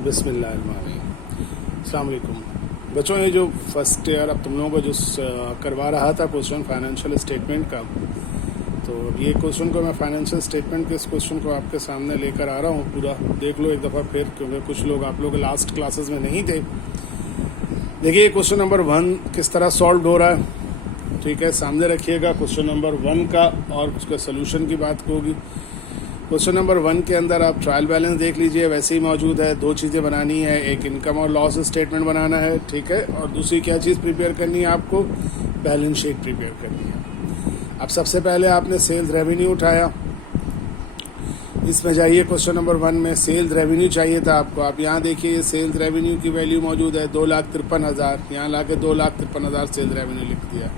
अस्सलाम वालेकुम बच्चों। ये जो फर्स्ट ईयर अब तुम लोगों को जो करवा रहा था क्वेश्चन फाइनेंशियल स्टेटमेंट का, तो ये क्वेश्चन को मैं फाइनेंशियल स्टेटमेंट के इस क्वेश्चन को आपके सामने लेकर आ रहा हूँ। पूरा देख लो एक दफ़ा फिर, क्योंकि कुछ लोग आप लोग लास्ट क्लासेस में नहीं थे। देखिए क्वेश्चन नंबर 1 किस तरह सॉल्व हो रहा है, ठीक है। सामने रखिएगा क्वेश्चन नंबर 1 का और उसके सोल्यूशन की बात होगी। क्वेश्चन नंबर 1 के अंदर आप ट्रायल बैलेंस देख लीजिए, वैसे ही मौजूद है। 2 चीज़ें बनानी है, एक इनकम और लॉस स्टेटमेंट बनाना है, ठीक है, और दूसरी क्या चीज़ प्रिपेयर करनी है आपको, बैलेंस शीट प्रिपेयर करनी है। अब सबसे पहले आपने सेल्स रेवेन्यू उठाया, इसमें जाइए क्वेश्चन नंबर 1 में सेल्स रेवेन्यू चाहिए था आपको। आप यहाँ देखिए ये सेल्स रेवेन्यू की वैल्यू मौजूद है 2,53,000, यहाँ ला के 2,53,000 सेल्स रेवेन्यू लिख दिया।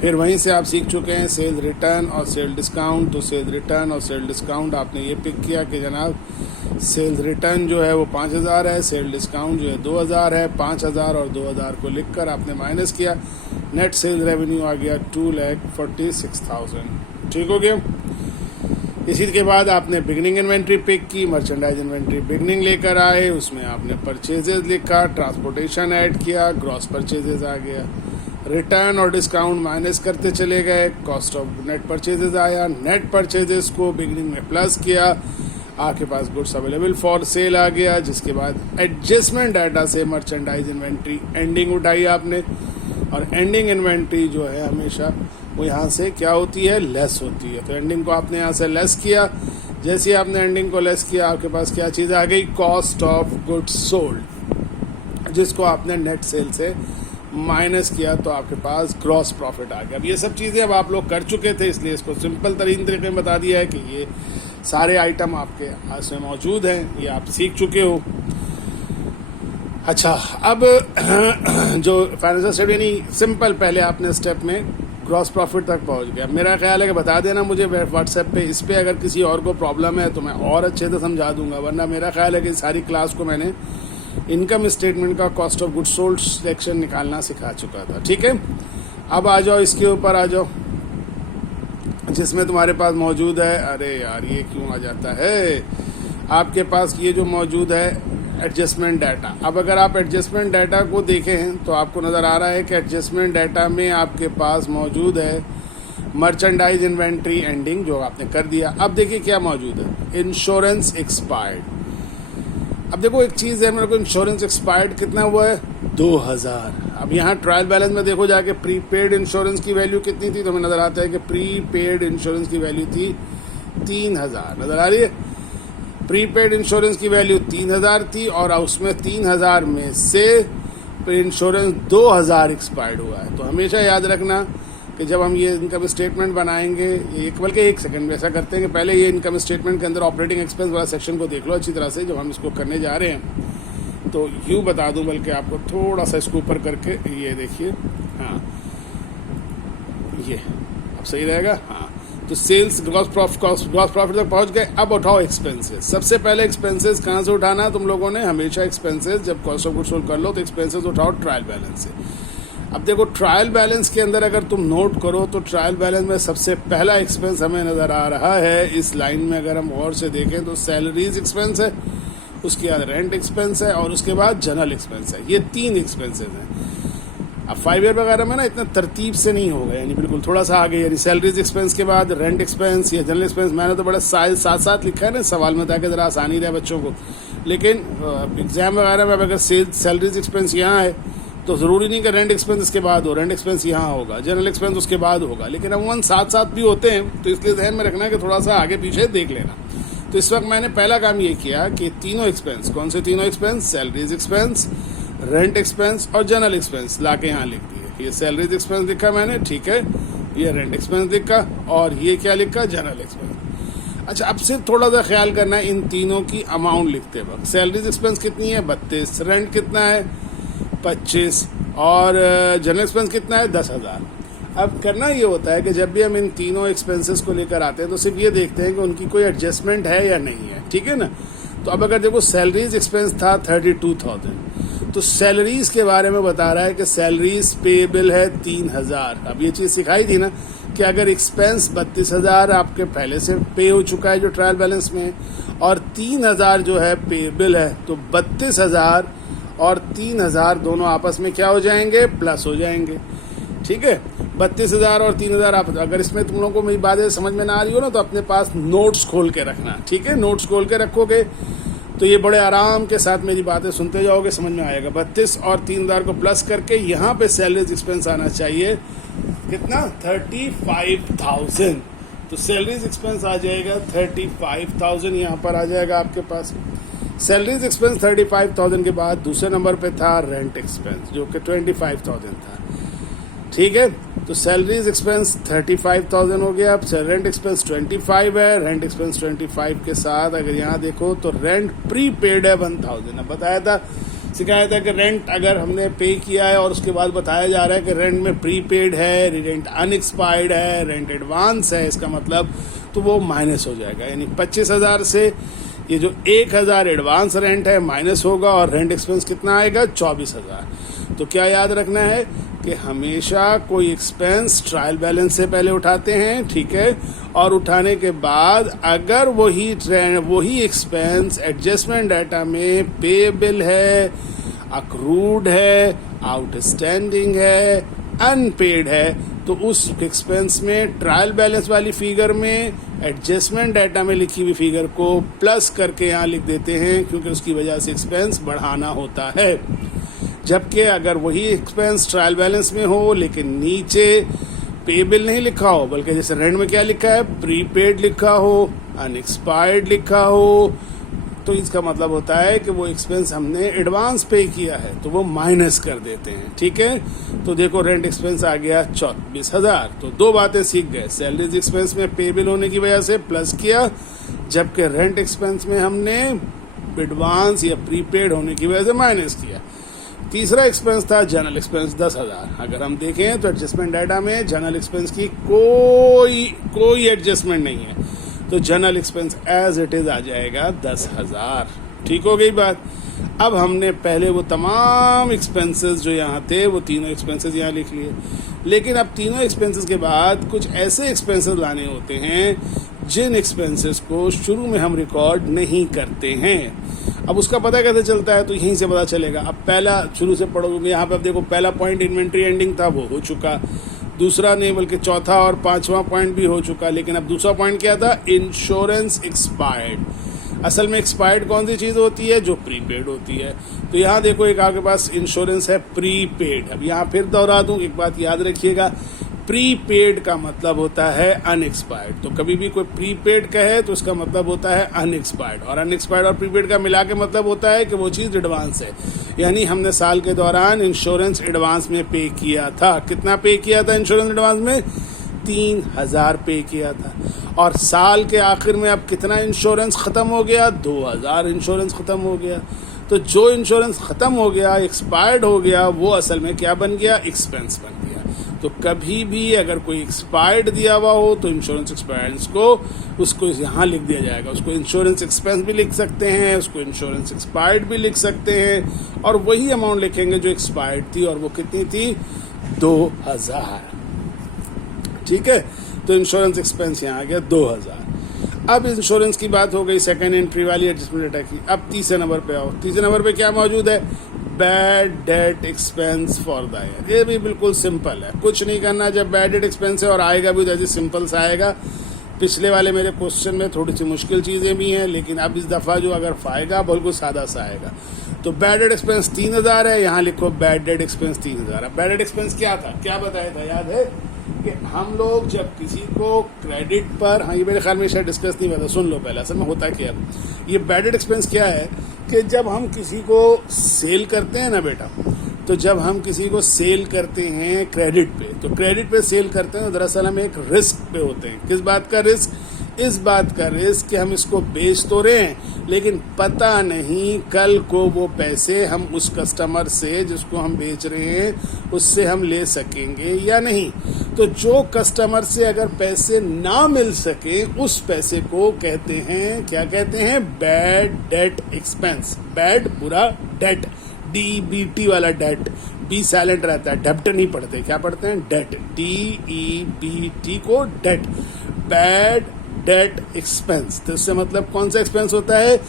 फिर वहीं से आप सीख चुके हैं सेल रिटर्न और सेल डिस्काउंट। तो सेल रिटर्न और सेल डिस्काउंट आपने ये पिक किया कि जनाब सेल रिटर्न जो है वो 5,000 है, सेल डिस्काउंट जो है 2,000 है। 5,000 और 2,000 को लिखकर आपने माइनस किया, नेट सेल रेवेन्यू आ गया 2,46,000, ठीक हो गया। इसी के बाद आपने बिगनिंग इन्वेंट्री पिक की, मर्चेंडाइज इन्वेंट्री बिगनिंग लेकर आए, उसमें आपने परचेजेज लिखा, ट्रांसपोर्टेशन ऐड किया, ग्रॉस परचेजेज आ गया। रिटर्न और डिस्काउंट माइनस करते चले गए, कॉस्ट ऑफ नेट परचेजेज आया, नेट परचेजेज को बिगनिंग में प्लस किया, आपके पास गुड्स अवेलेबल फॉर सेल आ गया। जिसके बाद एडजस्टमेंट डाटा से मर्चेंडाइज इन्वेंट्री एंडिंग उठाई आपने, और एंडिंग इन्वेंट्री जो है हमेशा वो यहाँ से क्या होती है, लेस होती है। तो एंडिंग को आपने यहाँ से लेस किया। जैसे ही आपने एंडिंग को लेस किया, आपके पास क्या चीज़ आ गई, कॉस्ट ऑफ गुड्स सोल्ड, जिसको आपने नेट सेल से माइनस किया, तो आपके पास ग्रॉस प्रॉफिट आ गया। अब ये सब चीज़ें अब आप लोग कर चुके थे, इसलिए इसको सिंपल तरीन तरीके में बता दिया है कि ये सारे आइटम आपके इसमें मौजूद हैं, ये आप सीख चुके हो। अच्छा, अब जो फाइनेंशियल स्टेटमेंट यानी सिंपल, पहले आपने स्टेप में ग्रॉस प्रॉफिट तक पहुंच गया। मेरा ख्याल है कि बता देना मुझे व्हाट्सएप पे, इस पे अगर किसी और को प्रॉब्लम है तो मैं और अच्छे से समझा दूंगा, वरना मेरा ख्याल है कि सारी क्लास को मैंने इनकम स्टेटमेंट का cost of goods sold section निकालना सिखा चुका था, ठीक है। अब आ जाओ इसके ऊपर आ जाओ, जिसमें तुम्हारे पास मौजूद है, अरे यार ये क्यों आ जाता है, आपके पास ये जो मौजूद है एडजस्टमेंट डाटा। अब अगर आप एडजस्टमेंट डाटा को देखें तो आपको नज़र आ रहा है कि एडजस्टमेंट डाटा में आपके पास मौजूद है मर्चेंडाइज इन्वेंट्री एंडिंग, जो आपने कर दिया। अब देखिए क्या मौजूद है, इंश्योरेंस एक्सपायर्ड। अब देखो एक चीज़ है, मेरे को इंश्योरेंस एक्सपायर्ड कितना हुआ है, 2,000। अब यहाँ ट्रायल बैलेंस में देखो जाके प्रीपेड इंश्योरेंस की वैल्यू कितनी थी, तो हमें नज़र आता है कि प्रीपेड इंश्योरेंस की वैल्यू थी 3,000, नज़र आ रही है। प्रीपेड इंश्योरेंस की वैल्यू 3,000 थी, और उसमें 3,000 में से इंश्योरेंस 2,000 एक्सपायर्ड हुआ है। तो हमेशा याद रखना कि जब हम ये इनकम स्टेटमेंट बनाएंगे, बल्कि एक सेकंड में ऐसा करते हैं कि पहले ये इनकम स्टेटमेंट के अंदर ऑपरेटिंग एक्सपेंस वाला सेक्शन को देख लो अच्छी तरह से, जब हम इसको करने जा रहे हैं। तो यूँ बता दूं, बल्कि आपको थोड़ा सा इसको ऊपर करके ये देखिए, हाँ ये अब सही रहेगा, हाँ। तो सेल्स ग्रॉस प्रॉफिट तक पहुंच गए। अब उठाओ एक्सपेंसेस। सबसे पहले एक्सपेंसेस कहाँ से उठाना है तुम लोगों ने, हमेशा एक्सपेंसेस जब कॉस्ट ऑफ गुड्स सोल्ड कर लो तो एक्सपेंसेस उठाओ ट्रायल बैलेंस से। अब देखो ट्रायल बैलेंस के अंदर अगर तुम नोट करो तो ट्रायल बैलेंस में सबसे पहला एक्सपेंस हमें नज़र आ रहा है इस लाइन में, अगर हम गौर से देखें तो सैलरीज एक्सपेंस है, उसके बाद रेंट एक्सपेंस है, और उसके बाद जनरल एक्सपेंस है। ये 3 एक्सपेंसेस हैं। अब 5 ईयर वगैरह में ना इतना तरतीब से नहीं होगा, यानी बिल्कुल थोड़ा सा आगे, यानी सैलरीज एक्सपेंस के बाद रेंट एक्सपेंस या जनरल एक्सपेंस। मैंने तो बड़ा साथ साथ लिखा है ना सवाल में, ताकि ज़रा आसानी रहे बच्चों को। लेकिन एग्जाम वगैरह में अगर सैलरीज एक्सपेंस यहाँ है तो ज़रूरी नहीं कि रेंट एक्सपेंस इसके बाद हो, रेंट एक्सपेंस यहाँ होगा, जनरल एक्सपेंस उसके बाद होगा, लेकिन अमूमन साथ साथ भी होते हैं। तो इसलिए ध्यान में रखना है कि थोड़ा सा आगे पीछे देख लेना। तो इस वक्त मैंने पहला काम ये किया कि तीनों एक्सपेंस, कौन से तीनों expense, salaries expense, rent expense और जनरल एक्सपेंस ला के यहाँ लिख दिए। ये सैलरीज एक्सपेंस लिखा मैंने, ठीक है, ये रेंट एक्सपेंस लिखा, और ये क्या लिखा, जनरल एक्सपेंस। अच्छा, अब सिर्फ थोड़ा सा ख्याल करना है इन तीनों की अमाउंट लिखते वक्त। सैलरीज एक्सपेंस कितनी है, 32, रेंट कितना है, 25, और जनरल एक्सपेंस कितना है, 10,000। अब करना ये होता है कि जब भी हम इन तीनों एक्सपेंसेस को लेकर आते हैं तो सिर्फ ये देखते हैं कि उनकी कोई एडजस्टमेंट है या नहीं है, ठीक है ना। तो अब अगर देखो सैलरीज एक्सपेंस था 32,000, तो सैलरीज के बारे में बता रहा है कि सैलरीज पेएबल है 3,000। अब ये चीज़ सिखाई थी ना कि अगर एक्सपेंस 32,000 आपके पहले से पे हो चुका है जो ट्रायल बैलेंस में, और 3,000 जो है पेबल है, तो 32,000 और 3,000 दोनों आपस में क्या हो जाएंगे, प्लस हो जाएंगे। ठीक है, 32,000 और 3,000 आप, अगर इसमें तुम लोगों को मेरी बातें समझ में ना आ रही हो ना, तो अपने पास नोट्स खोल के रखना। ठीक है, नोट्स खोल के रखोगे तो ये बड़े आराम के साथ मेरी बातें सुनते जाओगे, समझ में आएगा। 32 और 3,000 को प्लस करके यहाँ पे सैलरीज एक्सपेंस आना चाहिए कितना, 35,000। तो सैलरीज एक्सपेंस आ जाएगा 35,000, यहाँ पर आ जाएगा आपके पास। सैलरीज एक्सपेंस 35,000 के बाद दूसरे नंबर पे था रेंट एक्सपेंस जो कि 25,000 था। ठीक है, तो सैलरीज एक्सपेंस 35,000 हो गया। अब रेंट एक्सपेंस 25 है, रेंट एक्सपेंस 25 के साथ अगर यहाँ देखो तो रेंट प्री पेड है 1,000। अब बताया था, सिखाया था कि रेंट अगर हमने पे किया है और उसके बाद बताया जा रहा है कि रेंट में प्री पेड है, रेंट अनएक्सपायर्ड है, रेंट एडवांस है, इसका मतलब तो वो माइनस हो जाएगा। यानी 25,000 से ये जो 1,000 एडवांस रेंट है माइनस होगा और रेंट एक्सपेंस कितना आएगा, 24,000। तो क्या याद रखना है कि हमेशा कोई एक्सपेंस ट्रायल बैलेंस से पहले उठाते हैं। ठीक है, और उठाने के बाद अगर वही एक्सपेंस एडजस्टमेंट डाटा में पेबल है, अक्रूड है, आउटस्टैंडिंग है, अनपेड है, तो उस एक्सपेंस में ट्रायल बैलेंस वाली फिगर में एडजस्टमेंट डाटा में लिखी हुई फिगर को प्लस करके यहाँ लिख देते हैं, क्योंकि उसकी वजह से एक्सपेंस बढ़ाना होता है। जबकि अगर वही एक्सपेंस ट्रायल बैलेंस में हो लेकिन नीचे पेबल नहीं लिखा हो, बल्कि जैसे रेंट में क्या लिखा है, प्रीपेड लिखा हो, अनएक्सपायर्ड लिखा हो, तो इसका मतलब होता है कि वो एक्सपेंस हमने एडवांस पे किया है, तो वो माइनस कर देते हैं। ठीक है, तो देखो रेंट एक्सपेंस आ गया 24,000। तो दो बातें सीख गए, सैलरीज एक्सपेंस में पेबल होने की वजह से प्लस किया, जबकि रेंट एक्सपेंस में हमने एडवांस या प्रीपेड होने की वजह से माइनस किया। तीसरा एक्सपेंस था जनरल एक्सपेंस 10,000। अगर हम देखें तो एडजस्टमेंट डाटा में जनरल एक्सपेंस की कोई एडजस्टमेंट नहीं है, तो general expense as it is आ जाएगा 10,000। ठीक हो गई बात। अब हमने पहले वो तमाम एक्सपेंसेस जो यहाँ थे वो तीनों एक्सपेंसेस यहाँ लिख लिए, लेकिन अब तीनों एक्सपेंसेस के बाद कुछ ऐसे एक्सपेंसेस लाने होते हैं जिन एक्सपेंसेस को शुरू में हम रिकॉर्ड नहीं करते हैं। अब उसका पता कैसे चलता है, तो यहीं से पता चलेगा। अब पहला शुरू से पढ़ोगे, यहाँ पे अब देखो पहला पॉइंट इन्वेंट्री एंडिंग था, वो हो चुका। दूसरा नहीं बल्कि चौथा और पांचवा पॉइंट भी हो चुका, लेकिन अब दूसरा पॉइंट क्या था, इंश्योरेंस एक्सपायर्ड। असल में एक्सपायर्ड कौन सी चीज होती है, जो प्रीपेड होती है। तो यहाँ देखो एक आपके पास इंश्योरेंस है प्रीपेड। अब यहाँ फिर दोहरा दूं, एक बात याद रखिएगा, प्रीपेड का मतलब होता है अनएक्सपायर्ड। तो कभी भी कोई प्रीपेड कहे तो उसका मतलब होता है अनएक्सपायर्ड, और अनएक्सपायर्ड और प्रीपेड का मिला के मतलब होता है कि वो चीज़ एडवांस है। यानी हमने साल के दौरान इंश्योरेंस एडवांस में पे किया था। कितना पे किया था इंश्योरेंस एडवांस में, 3,000 पे किया था। और साल के आखिर में अब कितना इंश्योरेंस खत्म हो गया, 2,000 इंश्योरेंस खत्म हो गया। तो जो इंश्योरेंस खत्म हो गया, एक्सपायर्ड हो गया, वो असल में क्या बन गया, एक्सपेंस बन गया। तो कभी भी अगर कोई एक्सपायर्ड दिया हुआ हो तो इंश्योरेंस एक्सपेंस को उसको यहाँ लिख दिया जाएगा। उसको इंश्योरेंस एक्सपेंस भी लिख सकते हैं, उसको इंश्योरेंस एक्सपायर्ड भी लिख सकते हैं, और वही अमाउंट लिखेंगे जो एक्सपायर्ड थी, और वो कितनी थी, 2,000। ठीक है, तो इंश्योरेंस एक्सपेंस यहाँ आ गया 2,000। अब इंश्योरेंस की बात हो गई सेकेंड एंट्री वाली एडजस्टमेंट डाटा की। अब तीसरे नंबर पे आओ। तीसरे नंबर पे क्या मौजूद है, bad debt expense for the year. ये भी बिल्कुल सिंपल है, कुछ नहीं करना। जब बैड डेट एक्सपेंस है और आएगा भी तो ऐसे सिंपल सा आएगा। पिछले वाले मेरे क्वेश्चन में थोड़ी सी मुश्किल चीज़ें भी हैं, लेकिन अब इस दफ़ा जो अगर आएगा बिल्कुल सादा सा आएगा। तो बैड डेट एक्सपेंस 3,000 है, यहाँ लिखो बैड डेट एक्सपेंस 3,000। अब बैड डेट एक्सपेंस क्या था, क्या बताया था, याद है कि हम लोग जब किसी को क्रेडिट पर, हाँ ये मेरे ख्याल में शायद डिस्कस नहीं हुआ था, सुन लो पहले। असल में होता क्या, ये बैड डेट एक्सपेंस क्या है कि जब हम किसी को सेल करते हैं ना बेटा, तो जब हम किसी को सेल करते हैं क्रेडिट पे, तो क्रेडिट पे सेल करते हैं तो दरअसल हम एक रिस्क पे होते हैं। किस बात का रिस्क, इस बात का रिस्क कि हम इसको बेच तो रहे हैं, लेकिन पता नहीं कल को वो पैसे हम उस कस्टमर से जिसको हम बेच रहे हैं उससे हम ले सकेंगे या नहीं। तो जो कस्टमर से अगर पैसे ना मिल सके उस पैसे को कहते हैं, क्या कहते हैं, बैड डेट एक्सपेंस। बैड बुरा, डेट DEBT वाला डेट, बी साइलेंट रहता है, डेब्ट नहीं पढ़ते, क्या पढ़ते हैं? डेट, DEBT को डेट, बैड डेट एक्सपेंस। तो इससे मतलब कौन सा एक्सपेंस होता है?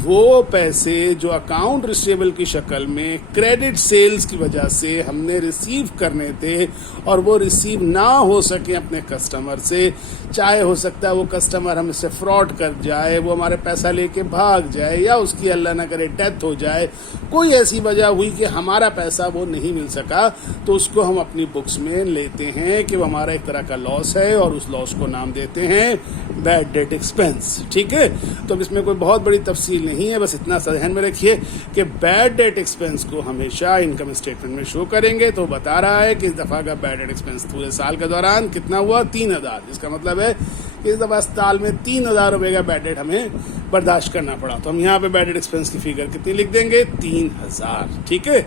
वो पैसे जो अकाउंट रिसीवेबल की शक्ल में क्रेडिट सेल्स की वजह से हमने रिसीव करने थे और वो रिसीव ना हो सके अपने कस्टमर से, चाहे हो सकता है वो कस्टमर हमसे फ्रॉड कर जाए, वो हमारे पैसा लेके भाग जाए, या उसकी अल्लाह ना करे डेथ हो जाए, कोई ऐसी वजह हुई कि हमारा पैसा वो नहीं मिल सका, तो उसको हम अपनी बुक्स में लेते हैं कि वो हमारा एक तरह का लॉस है और उस लॉस को नाम देते हैं बैड डेट एक्सपेंस। ठीक है, तो अब इसमें कोई बहुत बड़ी तफसील नहीं है, बस इतना ध्यान में रखिए कि बैड डेट एक्सपेंस को हमेशा इनकम स्टेटमेंट में शो करेंगे। तो बता रहा है कि इस दफा का बैड डेट एक्सपेंस पूरे साल के दौरान कितना हुआ? 3000। इसका मतलब है कि इस दफा साल में 3000 रुपए का बैड डेट हमें बर्दाश्त करना पड़ा। तो हम यहाँ पे बैड डेट एक्सपेंस की फिगर कितनी लिख देंगे? 3000। ठीक है,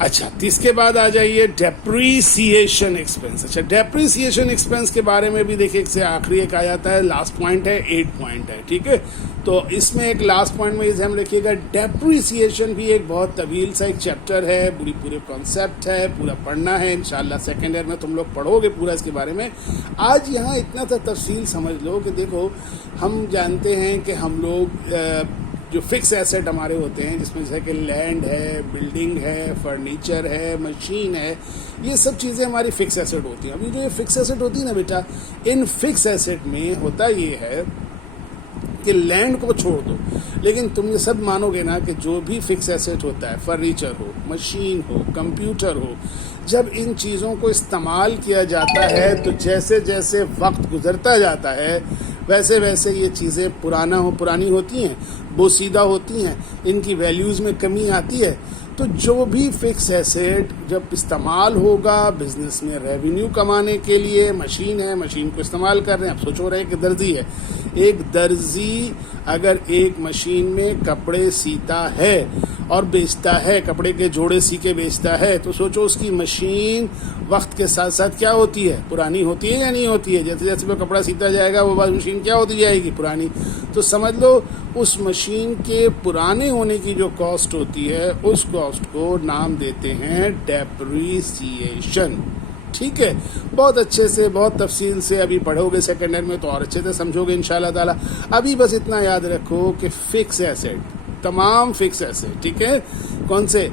अच्छा, तो इसके बाद आ जाइए डेप्रीसिएशन एक्सपेंस। अच्छा, डेप्रीसिएशन एक्सपेंस के बारे में भी देखिए, से आखिरी एक आ जाता है, लास्ट पॉइंट है, 8 पॉइंट है। ठीक है, तो इसमें एक लास्ट पॉइंट में ध्यान रखिएगा, डेप्रीसिएशन भी एक बहुत तवील सा एक चैप्टर है, पूरे कॉन्सेप्ट है, पूरा पढ़ना है। इंशाल्लाह सेकेंड ईयर में तुम लोग पढ़ोगे पूरा इसके बारे में। आज यहाँ इतना सा तफसील समझ लो कि देखो, हम जानते हैं कि हम लोग जो फिक्स एसेट हमारे होते हैं, जिसमें जैसे कि लैंड है, बिल्डिंग है, फर्नीचर है, मशीन है, ये सब चीज़ें हमारी फिक्स एसेट होती हैं। अभी जो ये फिक्स एसेट होती है ना बेटा, इन फिक्स एसेट में होता ये है कि लैंड को छोड़ दो, लेकिन तुम ये सब मानोगे ना कि जो भी फिक्स एसेट होता है, फर्नीचर हो, मशीन हो, कंप्यूटर हो, जब इन चीज़ों को इस्तेमाल किया जाता है तो जैसे जैसे वक्त गुजरता जाता है वैसे वैसे ये चीज़ें पुरानी होती हैं, बोसीदा होती हैं, इनकी वैल्यूज़ में कमी आती है। तो जो भी फिक्स एसेट जब इस्तेमाल होगा बिजनेस में रेवेन्यू कमाने के लिए, मशीन है, मशीन को इस्तेमाल कर रहे हैं। अब सोचो रहे कि दर्जी है, एक दर्जी अगर एक मशीन में कपड़े सीता है और बेचता है, कपड़े के जोड़े सी के बेचता है, तो सोचो उसकी मशीन वक्त के साथ साथ क्या होती है? पुरानी होती है या नहीं होती है? जैसे जैसे वो कपड़ा सीता जाएगा वो बात मशीन क्या होती जाएगी? पुरानी। तो समझ लो उस मशीन के पुराने होने की जो कॉस्ट होती है, उस कॉस्ट को नाम देते हैं डेप्रीसिएशन। ठीक है, बहुत अच्छे से, बहुत तफसील से अभी पढ़ोगे सेकेंड ईयर में तो और अच्छे से समझोगे इंशाल्लाह ताला। अभी बस इतना याद रखो कि फिक्स एसेट, तमाम फिक्स एसेट, ठीक है, कौन से?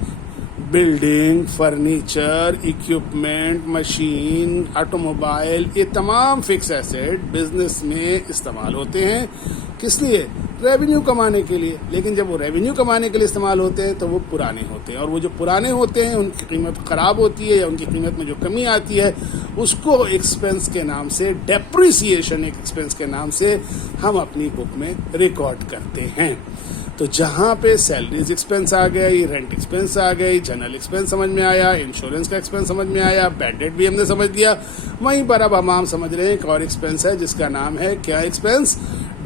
Building, furniture, equipment, machine, automobile, ये तमाम फिक्स एसेट बिजनेस में इस्तेमाल होते हैं। किस लिए? रेवेन्यू कमाने के लिए। लेकिन जब वो रेवेन्यू कमाने के लिए इस्तेमाल होते हैं तो वो पुराने होते हैं, और वो जो पुराने होते हैं उनकी कीमत खराब होती है या उनकी कीमत में जो कमी आती है उसको एक्सपेंस के नाम से, डेप्रिसिएशन एक एक्सपेंस के नाम से हम अपनी बुक में रिकॉर्ड करते हैं। तो जहाँ पे सैलरीज एक्सपेंस आ गई, रेंट एक्सपेंस आ गई, जनरल एक्सपेंस समझ में आया, इंश्योरेंस का एक्सपेंस समझ में आया, बैड डेट भी हमने समझ लिया, वहीं पर अब हम समझ रहे हैं एक और एक्सपेंस है जिसका नाम है क्या एक्सपेंस?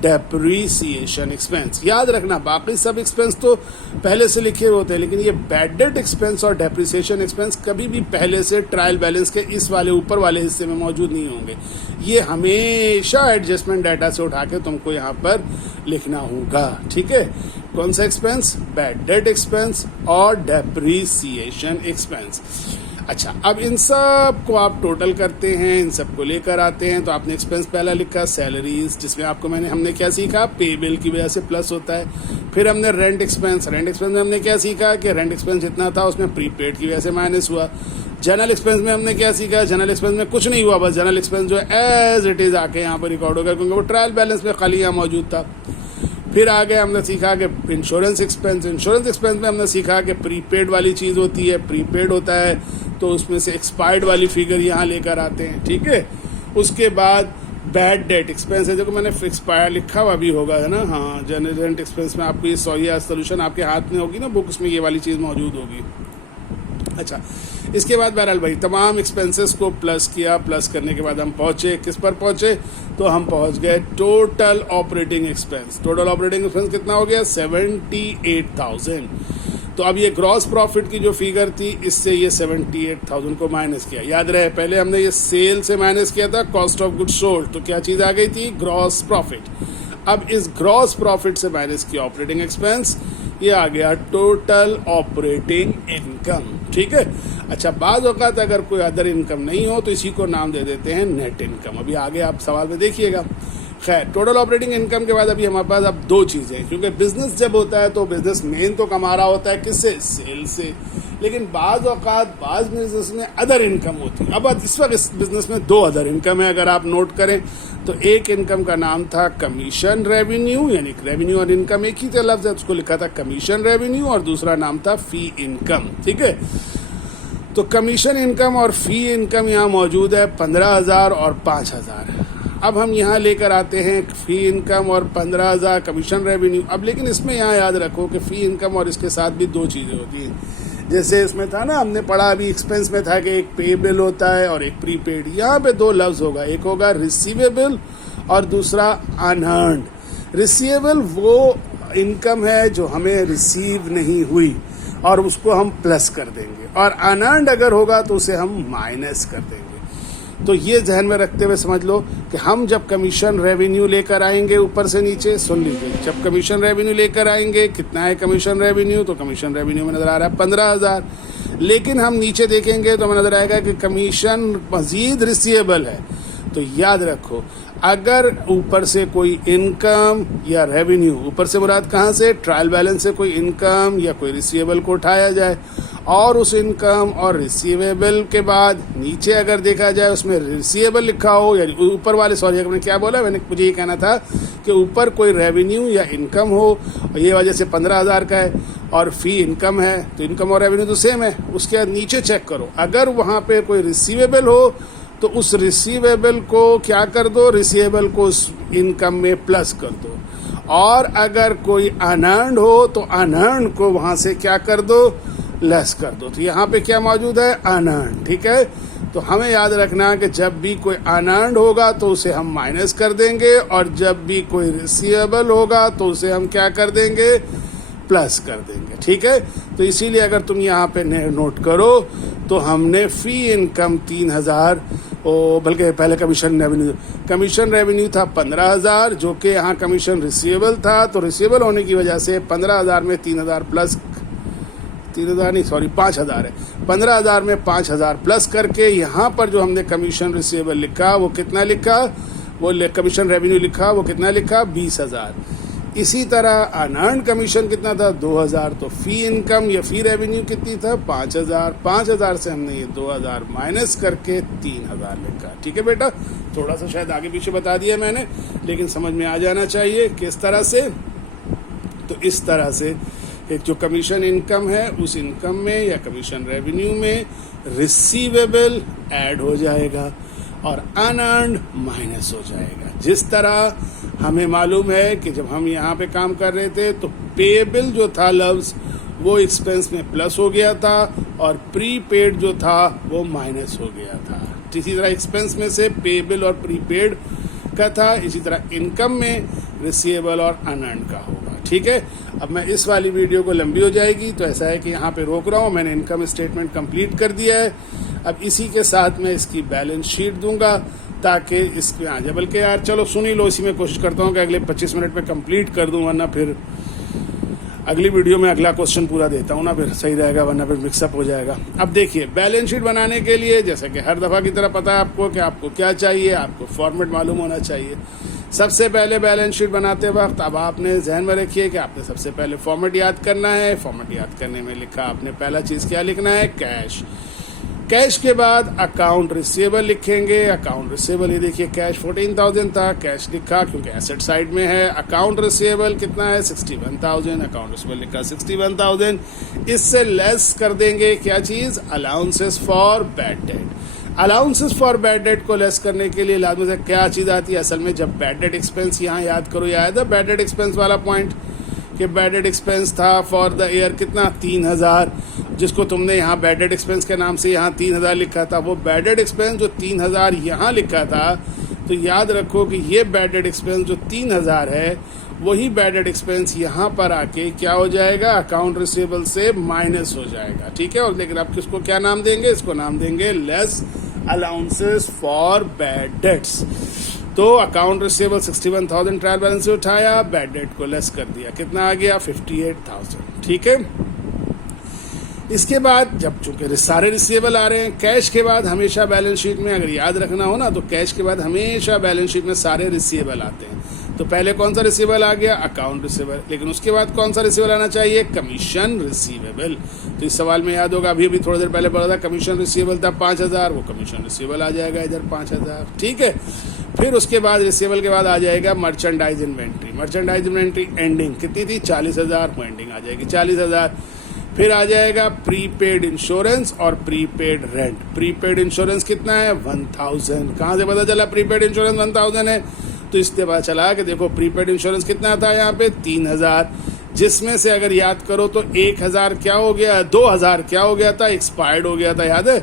Depreciation expense. याद रखना बाकी सब एक्सपेंस तो पहले से लिखे होते हैं, लेकिन ये बैड डेट एक्सपेंस और डेप्रीसिएशन एक्सपेंस कभी भी पहले से ट्रायल बैलेंस के इस वाले ऊपर वाले हिस्से में मौजूद नहीं होंगे। ये हमेशा एडजस्टमेंट डाटा से उठा के तुमको यहाँ पर लिखना होगा। ठीक है, कौन सा एक्सपेंस? बैड डेट एक्सपेंस और डेप्रीसिएशन एक्सपेंस। अच्छा, अब इन सब को आप टोटल करते हैं, इन सब को लेकर आते हैं, तो आपने एक्सपेंस पहला लिखा सैलरीज, जिसमें आपको हमने क्या सीखा? पे बिल की वजह से प्लस होता है। फिर हमने रेंट एक्सपेंस में हमने क्या सीखा कि रेंट एक्सपेंस जितना था उसमें प्रीपेड की वजह से माइनस हुआ। जनरल एक्सपेंस में हमने क्या सीखा? जनरल एक्सपेंस में कुछ नहीं हुआ, बस जनरल एक्सपेंस जो है एज इट इज आके यहाँ पर रिकॉर्ड होगा, क्योंकि वो ट्रायल बैलेंस में खाली यहाँ मौजूद था। फिर आगे हमने सीखा कि इंश्योरेंस एक्सपेंस में हमने सीखा कि प्रीपेड वाली चीज़ होती है, प्रीपेड होता है तो उसमें से एक्सपायर्ड वाली फिगर यहाँ लेकर आते हैं। ठीक है, उसके बाद बैड डेट एक्सपेंस है, जो मैंने एक्सपायर लिखा हुआ भी होगा, है ना? हाँ, जनरल रेंट एक्सपेंस में आपको ये सोल्यूशन आपके हाथ में होगी ना, बुक, उसमें ये वाली चीज़ मौजूद होगी। अच्छा, इसके बाद बहरहाल भाई तमाम एक्सपेंसेस को प्लस किया, प्लस करने के बाद हम पहुंचे किस पर पहुंचे? तो हम पहुंच गए total operating expense. Total operating expense कितना हो गया? 78,000। तो अब ये ग्रॉस प्रॉफिट की जो फिगर थी, इससे ये 78,000 को माइनस किया। याद रहे पहले हमने ये सेल से माइनस किया था, कॉस्ट ऑफ गुड्स सोल्ड, तो क्या चीज़ आ गई थी? Gross profit. अब इस ग्रॉस प्रॉफिट से माइनस किया ऑपरेटिंग एक्सपेंस, ये आ गया टोटल ऑपरेटिंग इनकम। ठीक है। अच्छा, बाज़ औक़ात अगर कोई अदर इनकम नहीं हो तो इसी को नाम दे देते हैं नेट इनकम। अभी आगे आप सवाल में देखिएगा। खैर, टोटल ऑपरेटिंग इनकम के बाद अभी हमारे पास अब दो चीज़ें, क्योंकि बिजनेस जब होता है तो बिजनेस मेन तो कमा रहा होता है किससे, सेल से, लेकिन बाज़ औक़ात बाज़ बिजनेस में अदर इनकम होती है। अब इस वक्त इस बिजनेस में दो अदर इनकम है, अगर आप नोट करें तो एक इनकम का नाम था कमीशन रेवेन्यू, यानी रेवेन्यू और इनकम एक ही लफ्ज़ है, उसको लिखा था कमीशन रेवेन्यू, और दूसरा नाम था फी इनकम। ठीक है। तो कमीशन इनकम और फी इनकम यहाँ मौजूद है 15,000 और 5,000। अब हम यहाँ लेकर आते हैं फी इनकम और 15,000 कमीशन रेवेन्यू। अब लेकिन इसमें यहाँ याद रखो कि फी इनकम और इसके साथ भी दो चीज़ें होती हैं। जैसे इसमें था ना, हमने पढ़ा अभी एक्सपेंस में था कि एक पेएबल होता है और एक प्रीपेड। यहाँ पे दो लफ्ज़ होगा, एक होगा रिसीवेबल और दूसरा अनअर्न्ड। रिसीवेबल वो इनकम है जो हमें रिसीव नहीं हुई और उसको हम प्लस कर देंगे, और अनअर्न्ड अगर होगा तो उसे हम माइनस कर देंगे। तो ये ध्यान में रखते हुए समझ लो कि हम जब कमीशन रेवेन्यू लेकर आएंगे, ऊपर से नीचे सुन लीजिए, जब कमीशन रेवेन्यू लेकर आएंगे, कितना है कमीशन रेवेन्यू, तो कमीशन रेवेन्यू में नज़र आ रहा है 15,000। लेकिन हम नीचे देखेंगे तो हमें नज़र आएगा कि कमीशन मजीद रिसीवेबल है। तो याद रखो, अगर ऊपर से कोई इनकम या रेवेन्यू, ऊपर से मुराद कहाँ से, ट्रायल बैलेंस से कोई इनकम या कोई रिसीवेबल को उठाया जाए, और उस इनकम और रिसीवेबल के बाद नीचे अगर देखा जाए उसमें रिसीवेबल लिखा हो, या ऊपर वाले, सॉरी मैंने क्या बोला, मुझे ये कहना था कि ऊपर कोई रेवेन्यू या इनकम हो, और ये वजह से 15,000 का है, और फी इनकम है, तो इनकम और रेवेन्यू तो सेम है। उसके बाद नीचे चेक करो, अगर वहाँ पे कोई रिसीवेबल हो तो उस रिसीवेबल को क्या कर दो, रिसीवेबल को उस इनकम में प्लस कर दो, और अगर कोई अनअर्न्ड हो तो अनअर्न्ड को वहाँ से क्या कर दो, लेस कर दो। तो यहाँ पे क्या मौजूद है, अनअर्न्ड। ठीक है। तो हमें याद रखना है कि जब भी कोई अनअर्न्ड होगा तो उसे हम माइनस कर देंगे, और जब भी कोई रिसीवेबल होगा तो उसे हम क्या कर देंगे, प्लस कर देंगे। ठीक है। तो इसीलिए अगर तुम यहाँ पे नोट करो तो हमने फी इनकम 3,000, बल्कि पहले कमीशन रेवेन्यू था 15,000, जो कि यहाँ कमीशन रिसीवेबल था, तो रिसीवेबल होने की वजह से 15,000 में 3,000 प्लस, 3,000 नहीं, सॉरी 5,000 है, 15,000 में 5,000 प्लस करके यहाँ पर जो हमने कमीशन रिसीवेबल लिखा वो कितना लिखा, वो कमीशन रेवेन्यू लिखा, वो कितना लिखा, 20,000। इसी तरह अनअर्न्ड कमीशन कितना था, 2,000। तो फी इनकम या फी रेवेन्यू कितनी था, 5,000। 5,000 से हमने ये 2,000 माइनस करके 3,000 लिखा। ठीक है बेटा, थोड़ा सा शायद आगे पीछे बता दिया मैंने, लेकिन समझ में आ जाना चाहिए किस तरह से। तो इस तरह से एक जो कमीशन इनकम है, उस इनकम में या कमीशन रेवेन्यू में रिसीवेबल ऐड हो जाएगा और अनअर्न्ड माइनस हो जाएगा। जिस तरह हमें मालूम है कि जब हम यहाँ पे काम कर रहे थे तो पेएबल जो था लफ्ज़, वो एक्सपेंस में प्लस हो गया था, और प्रीपेड जो था वो माइनस हो गया था। इसी तरह एक्सपेंस में से पेएबल और प्रीपेड का था, इसी तरह इनकम में रिसीवेबल और अनअर्न्ड का होगा। ठीक है। अब मैं इस वाली वीडियो को लंबी हो जाएगी, तो ऐसा है कि यहाँ पे रोक रहा हूँ, मैंने इनकम स्टेटमेंट कंप्लीट कर दिया है। अब इसी के साथ मैं इसकी बैलेंस शीट दूंगा ताकि इसमें आ जाए, बल्कि यार चलो सुन ही लो, इसी में कोशिश करता हूँ कि अगले 25 मिनट में कंप्लीट कर दूँ, वरना फिर अगली वीडियो में अगला क्वेश्चन पूरा देता हूँ ना, फिर सही रहेगा, वरना फिर मिक्सअप हो जाएगा। अब देखिए, बैलेंस शीट बनाने के लिए जैसे कि हर दफ़ा की तरह पता है आपको कि आपको क्या चाहिए, आपको फॉर्मेट मालूम होना चाहिए। सबसे पहले बैलेंस शीट बनाते वक्त अब आपने ध्यान में रखिए कि आपने सबसे पहले फॉर्मेट याद करना है। फॉर्मेट याद करने में लिखा आपने पहला चीज़ क्या लिखना है, कैश। कैश के बाद अकाउंट रिसीवेबल लिखेंगे। अकाउंट रिसीवेबल, ये देखिए कैश 14,000 था, कैश लिखा क्योंकि एसेट साइड में है। अकाउंट रिसीवेबल कितना है, 61,000, अकाउंट रिसीवेबल लिखा 61,000। इससे लेस कर देंगे क्या चीज़, allowances for bad debt. Allowances for bad debt को लेस करने के लिए लाजमी से क्या चीज़ आती है, असल में जब बैड डेट एक्सपेंस यहाँ याद करो, याद है बैड डेट एक्सपेंस वाला पॉइंट, कि बैड डेट एक्सपेंस था फॉर द ईयर कितना, 3,000, जिसको तुमने यहाँ बैड डेट एक्सपेंस के नाम से यहाँ 3,000 लिखा था। वो बैड डेट एक्सपेंस जो 3,000 यहाँ लिखा था, तो याद रखो कि ये बैड डेट एक्सपेंस जो 3,000 है, वही बैड डेट एक्सपेंस यहाँ पर आके क्या हो जाएगा, अकाउंट रिसीवेबल से माइनस हो जाएगा। ठीक है। और लेकिन आप किसको क्या नाम देंगे, इसको नाम देंगे less allowances for bad debts. तो अकाउंट रिसीवेबल 61,000 ट्रायल बैलेंस से उठाया, बैड डेट को लेस कर दिया, कितना आ गया 58,000। ठीक है, इसके बाद जब चूंकि सारे रिसीवेबल आ रहे हैं, कैश के बाद हमेशा बैलेंस शीट में अगर याद रखना हो ना, तो कैश के बाद हमेशा बैलेंस शीट में सारे रिसीवेबल आते हैं। तो पहले कौन सा रिसीवेबल आ गया, अकाउंट रिसीवेबल, लेकिन उसके बाद कौन सा रिसीवेबल आना चाहिए, कमीशन रिसीवेबल। तो इस सवाल में याद होगा, अभी थोड़ी देर पहले बोला था कमीशन रिसीवेबल था 5,000, वो कमीशन रिसीवेबल आ जाएगा इधर 5,000। ठीक है, फिर उसके बाद रिसीवेबल के बाद आ जाएगा merchandise inventory. Merchandise inventory ending कितनी थी, 40,000, वो एंडिंग आ जाएगी 40,000। फिर आ जाएगा प्रीपेड इंश्योरेंस और प्रीपेड रेंट। प्रीपेड इंश्योरेंस कितना है, 1,000। कहाँ से पता चला प्रीपेड इंश्योरेंस 1,000 है, तो इससे पता चला कि देखो प्रीपेड इंश्योरेंस कितना था यहाँ पे 3,000, जिसमें से अगर याद करो तो 1,000 क्या हो गया, 2,000 क्या हो गया था, एक्सपायर्ड हो गया था, याद है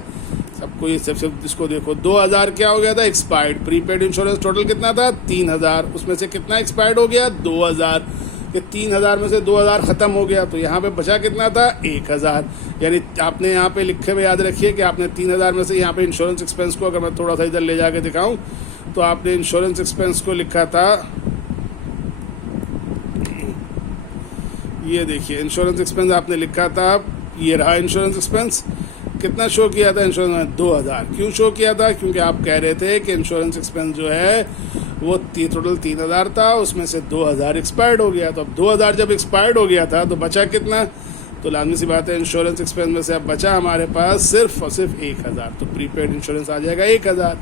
सबको। ये सबसे इसको देखो, 2,000 क्या हो गया था, एक्सपायर्ड। प्रीपेड इंश्योरेंस टोटल कितना था 3,000, उसमें से कितना एक्सपायर्ड हो गया 2,000। कि 3,000 में से 2,000 खत्म हो गया, तो यहाँ पे बचा कितना था 1,000। यानी आपने यहाँ पे लिखे हुए याद रखिए कि आपने 3,000 में से यहाँ पे इंश्योरेंस एक्सपेंस को, अगर मैं थोड़ा सा इधर ले जाके दिखाऊं, तो आपने इंश्योरेंस एक्सपेंस को लिखा था, ये देखिए इंश्योरेंस एक्सपेंस आपने लिखा था, ये रहा इंश्योरेंस एक्सपेंस। कितना शो किया था इंश्योरेंस में, 2,000। क्यों शो किया था, क्योंकि आप कह रहे थे कि इंश्योरेंस एक्सपेंस जो है वो टोटल 3,000 था, उसमें से 2,000 एक्सपायर्ड हो गया। तो अब 2,000 जब एक्सपायर्ड हो गया था तो बचा कितना, तो लाजमी सी बात है इंश्योरेंस एक्सपेंस में से अब बचा हमारे पास सिर्फ और सिर्फ 1,000, तो प्रीपेड इंश्योरेंस आ जाएगा 1,000।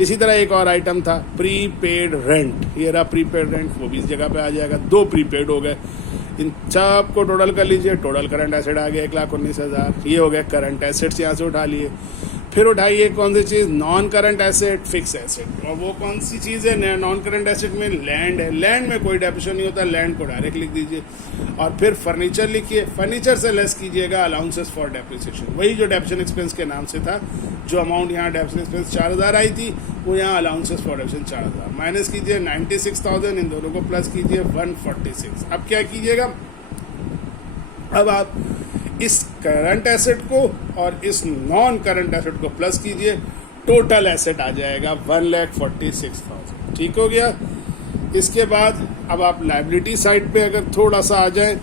इसी तरह एक और आइटम था प्रीपेड रेंट, ये रहा प्रीपेड रेंट, वो भी इस जगह पे आ जाएगा, 2 प्रीपेड हो गए। इन सब को टोटल कर लीजिए, टोटल करंट एसेट आ गया 1,19,000, ये हो गया करंट एसेट्स, यहाँ से उठा लिए। फिर उठाइए कौन सी चीज़, non current asset, fix asset. और वो कौन सी चीज़ है नॉन करंट एसेट में, लैंड है। लैंड में कोई डेप्रिसिएशन नहीं होता, लैंड को डायरेक्ट लिख दीजिए। और फिर फर्नीचर लिखिए, फर्नीचर से लेस कीजिएगा अलाउंसेस फॉर डेप्रिसिएशन, वही जो डेप्रिसिएशन एक्सपेंस के नाम से था। जो अमाउंट यहाँ डेप्रिसिएशन एक्सपेंस 4,000 आई थी, वो यहाँ अलाउंसेस फॉर डेप्रिसिएशन 4,000 माइनस कीजिए 96,000, इन दोनों को प्लस कीजिए 146। अब क्या कीजिएगा, अब आप इस करंट एसेट को और इस नॉन करंट एसेट को प्लस कीजिए, टोटल एसेट आ जाएगा 1,46,000। ठीक हो गया। इसके बाद अब आप लायबिलिटी साइड पे अगर थोड़ा सा आ जाए,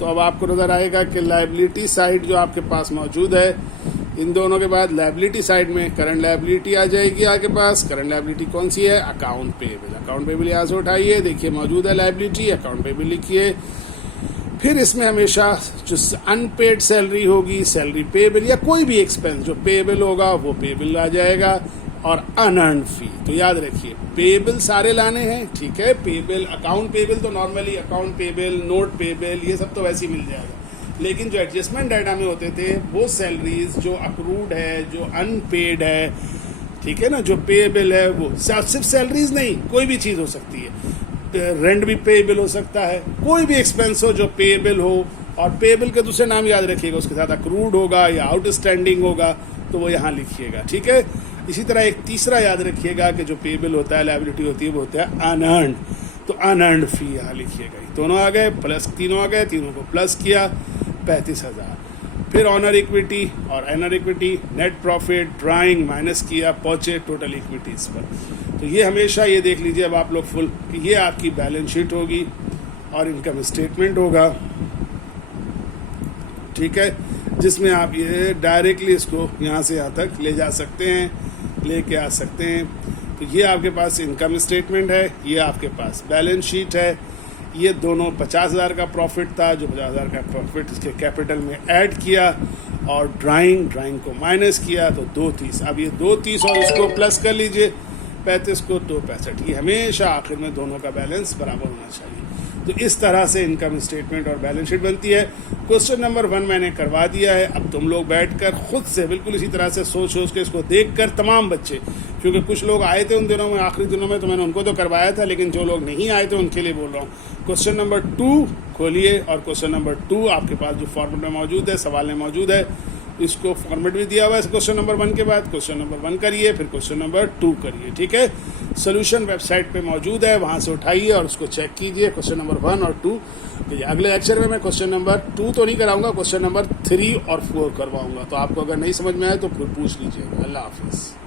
तो अब आपको नजर आएगा कि लायबिलिटी साइड जो आपके पास मौजूद है, इन दोनों के बाद लायबिलिटी साइड में करंट लायबिलिटी आ जाएगी आपके पास। करंट लायबिलिटी कौन सी है, अकाउंट पेएबल। अकाउंट पेएबल यहाँ से उठाइए, देखिए मौजूद है लायबिलिटी, अकाउंट पेएबल लिखिए। फिर इसमें हमेशा जो अनपेड सैलरी होगी, सैलरी पेएबल या कोई भी एक्सपेंस जो पेएबल होगा वो पेएबल आ जाएगा, और अनअर्न्ड फी। तो याद रखिए पेएबल सारे लाने हैं, ठीक है। पेएबल, अकाउंट पेएबल तो normally account payable, note payable, ये सब तो वैसे ही मिल जाएगा। लेकिन जो एडजस्टमेंट डाटा में होते थे वो सैलरीज जो अक्रूड है, जो अनपेड है, ठीक है ना, जो पेएबल है, वो सिर्फ सैलरीज नहीं, कोई भी चीज़ हो सकती है। रेंट भी पेएबल हो सकता है, कोई भी एक्सपेंस हो जो पेएबल हो। और पेएबल के दूसरे नाम याद रखिएगा, उसके साथ अक्रूड होगा या आउटस्टैंडिंग होगा, तो वो यहाँ लिखिएगा, ठीक है। इसी तरह एक तीसरा याद रखिएगा कि जो पेएबल होता है, लायबिलिटी होती है, वो होता है अनअर्न्ड। तो अनअर्न्ड फी यहाँ लिखिएगा। दोनों आ गए, प्लस तीनों आ गए, तीनों को प्लस किया 35,000। फिर ऑनर इक्विटी और owner equity, net profit, drawing minus किया, पहुंचे टोटल इक्विटीज पर। तो ये हमेशा ये देख लीजिए अब आप लोग फुल कि ये आपकी बैलेंस शीट होगी और इनकम स्टेटमेंट होगा, ठीक है, जिसमें आप ये डायरेक्टली इसको यहाँ से यहाँ तक ले जा सकते हैं, लेके आ सकते हैं। तो ये आपके पास इनकम स्टेटमेंट है, ये आपके पास बैलेंस शीट है। ये दोनों 50,000 का प्रॉफिट था, जो 50,000 का प्रॉफिट इसके कैपिटल में ऐड किया, और ड्राइंग को माइनस किया, तो 230। अब ये 230 और इसको प्लस कर लीजिए 35 को, तो 65। ये हमेशा आखिर में दोनों का बैलेंस बराबर होना चाहिए। तो इस तरह से इनकम स्टेटमेंट और बैलेंस शीट बनती है। क्वेश्चन नंबर 1 मैंने करवा दिया है। अब तुम लोग बैठकर खुद से बिल्कुल इसी तरह से सोच के इसको देखकर, तमाम बच्चे, क्योंकि कुछ लोग आए थे उन दिनों में, आखिरी दिनों में, तो मैंने उनको तो करवाया था, लेकिन जो लोग नहीं आए थे उनके लिए बोल रहा हूँ। क्वेश्चन नंबर 2 खोलिए, और क्वेश्चन नंबर 2 आपके पास जो फॉर्मेट में मौजूद है, सवाल में मौजूद है, इसको फॉर्मेट भी दिया हुआ है क्वेश्चन नंबर 1 के बाद। क्वेश्चन नंबर 1 करिए, फिर क्वेश्चन नंबर 2 करिए, ठीक है। सोल्यूशन वेबसाइट पे मौजूद है, वहां से उठाइए और उसको चेक कीजिए, क्वेश्चन नंबर 1 और 2। अगले लेक्चर में मैं क्वेश्चन नंबर 2 तो नहीं कराऊंगा, क्वेश्चन नंबर 3 और 4 करवाऊंगा। तो आपको अगर नहीं समझ में आए तो फिर पूछ लीजिएगा। अल्लाह हाफिज़।